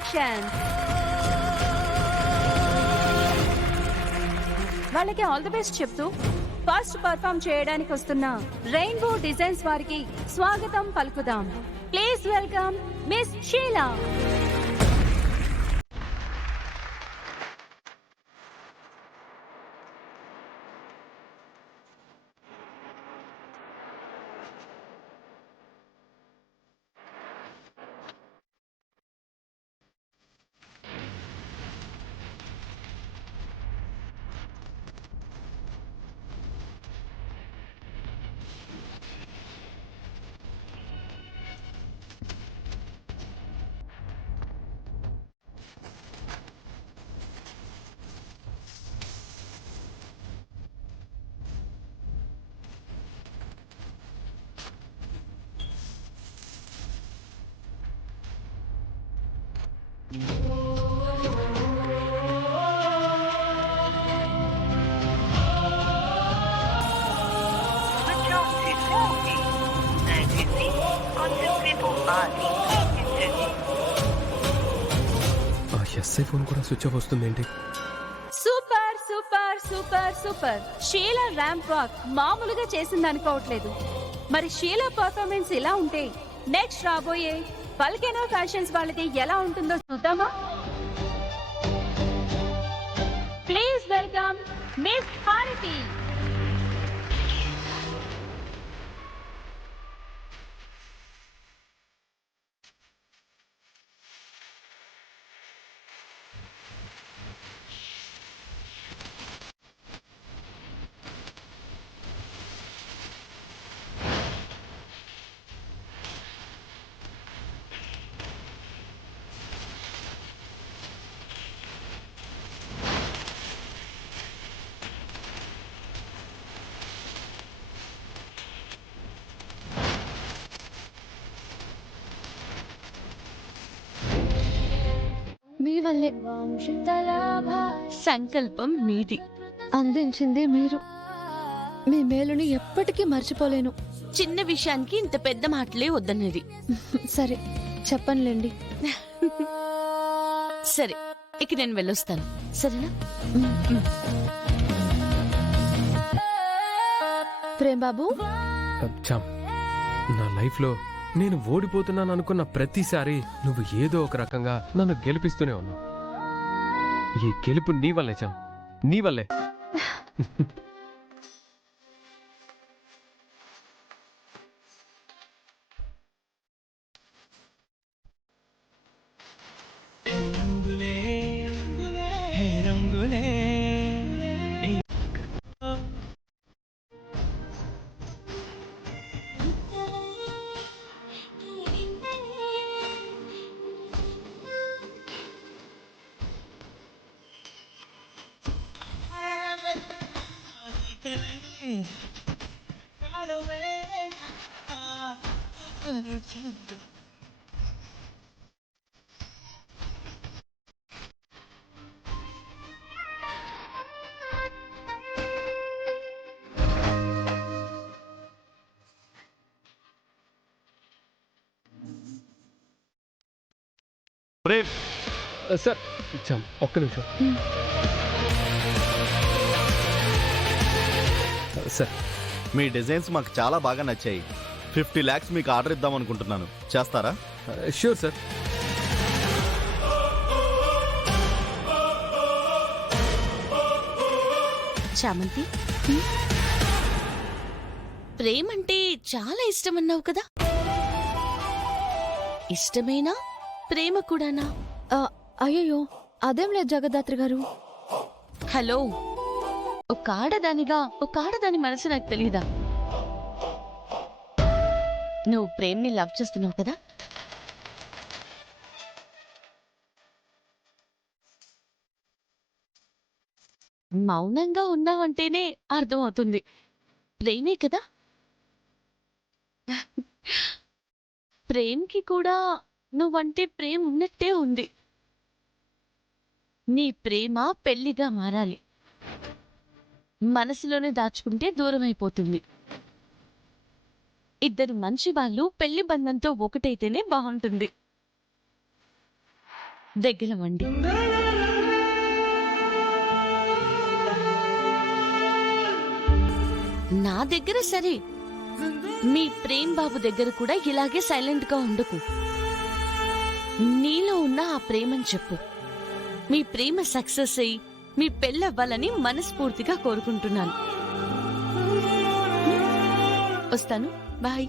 Collection. వాళ్ళకి all the best చెప్తూ first perform చేయడానికి వస్తున్న రెయిన్బో డిజైన్స్ వారికి స్వాగతం పలుకుదాం. Please welcome miss Sheela. SI phone కూడా స్విచ్ ఆఫ్ వస్తుందేంటి? Super super super super. Sheela ramp walk మామూలుగా చేసింది అనుకోవట్లేదు. మరి షీలా పర్ఫార్మెన్స్ ఇలా ఉంటే నెక్స్ట్ రాబోయే వల్కెనో ఫ్యాషన్స్ వాళ్ళది ఎలా ఉంటుందో చూద్దామా? ప్లీజ్ వెల్కమ్ మిస్ హారతి. మీ వల్లే సంకల్పం మీది, అందించింది మీరు. మీ మేలుని ఎప్పటికీ మర్చిపోలేను. చిన్న విషయానికి ఇంత పెద్ద మాటలే వద్దన్నది. సరే చెప్పనులేండి. సరే ఇక నేను వెళ్ళొస్తాను, సరేనా? ప్రేమ్ బాబు, చామ్, నా లైఫ్లో నేను ఓడిపోతున్నాను అనుకున్న ప్రతిసారి నువ్వు ఏదో ఒక రకంగా నన్ను గెలిపిస్తూనే ఉన్నావు. ఈ గెలుపు నీ వల్లే చామ్, నీ వల్లే. సార్ చామ్, ఒక్క నిమిషం సార్. మీ డిజైన్స్ మాకు చాలా బాగా నచ్చాయి. 50 lakhs మీకు ఆర్డర్ ఇద్దాం అనుకుంటున్నాను, చేస్తారా? Sure sir. చామంతి, ప్రేమంటే చాలా ఇష్టమన్నావు కదా, ఇష్టమేనా ప్రేమ కూడానా? అయ్యయ్యో అదేం లేదు జగదాత్రి గారు. హలో, ఒక ఆడదాని మనసు నాకు తెలీదా? నువ్వు ప్రేమ్ని లవ్ చేస్తున్నావు కదా? మౌనంగా ఉన్నావంటేనే అర్థమవుతుంది ప్రేమే కదా. ప్రేమ్కి కూడా నువ్వంటే ప్రేమ ఉన్నట్టే ఉంది. నీ ప్రేమ పెళ్లిగా మారాలి. మనసులోనే దాచుకుంటే దూరం అయిపోతుంది. ఇద్దరు మంచి వాళ్ళు పెళ్లి బంధంతో ఒకటైతేనే బాగుంటుంది. దగ్గరవండి. నా దగ్గర సరే, మీ ప్రేమ్ బాబు దగ్గర కూడా ఇలాగే సైలెంట్ గా ఉండకు. నీలో ఉన్న ఆ ప్రేమని చెప్పు. మీ ప్రేమ సక్సెస్ అయ్యి మీ పెళ్ళవ్వాలని మనస్ఫూర్తిగా కోరుకుంటున్నాను. వస్తాను, బాయ్.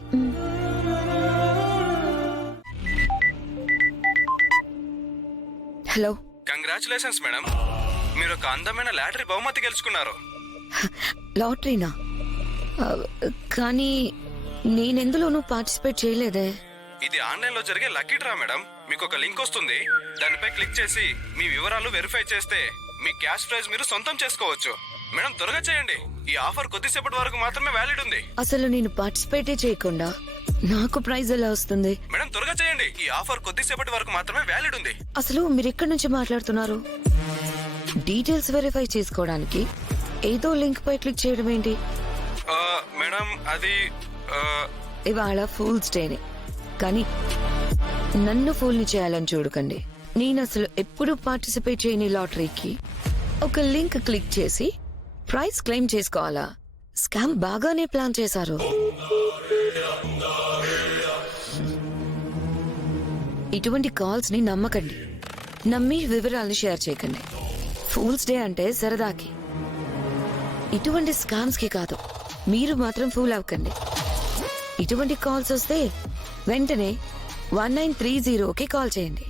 హలో, కంగ్రాచులేషన్స్ మేడం, మీరు ఒక అందమైన లాటరీ బహుమతి గెలుచుకున్నారు. లాటరీనా? కానీ నేనెందులోనూ పార్టిసిపేట్ చేయలేదే. ఇది ఆన్లైన్ లో జరిగే లక్కీ డ్రా మేడం. మీకు ఒక లింక్ వస్తుంది, దానిపై క్లిక్ చేసి మీ వివరాలు వెరిఫై చేస్తే మీ క్యాష్ ప్రైజ్ మీరు సొంతం చేసుకోవచ్చు. మేడం త్వరగా చేయండి, ఈ ఆఫర్ కొద్దిసేపటి వరకు మాత్రమే వ్యాలిడ్ ఉంది. అసలు నేను పార్టిసిపేటే చేయకుండా నాకు ప్రైజ్ ఎలా వస్తుంది? మేడం త్వరగా చేయండి, ఈ ఆఫర్ కొద్దిసేపటి వరకు మాత్రమే వ్యాలిడ్ ఉంది. అసలు మీరు ఎక్కడి నుంచి మాట్లాడుతున్నారు? డీటెయిల్స్ వెరిఫై చేసుకోవడానికి ఏదో లింక్ పై క్లిక్ చేయడం ఏంటి? మేడం అది ఇవాళ ఫూల్స్ డేనే, కానీ నన్ను ఫూల్ని చేయాలని చూడకండి. నేను అసలు ఎప్పుడు పార్టిసిపేట్ చేయని లాటరీకి ఒక లింక్ క్లిక్ చేసి ప్రైజ్ క్లెయిమ్ చేసుకోవాలా? స్కామ్ బాగానే ప్లాన్ చేశారు. ఇటువంటి కాల్స్ ని నమ్మకండి, నమ్మి వివరాలను షేర్ చేయకండి. ఫూల్స్ డే అంటే సరదాకి, ఇటువంటి స్కామ్స్ కి కాదు. మీరు మాత్రం ఫూల్ అవ్వకండి. ఇటువంటి కాల్స్ వస్తే వెంటనే 1930కి కాల్ చేయండి.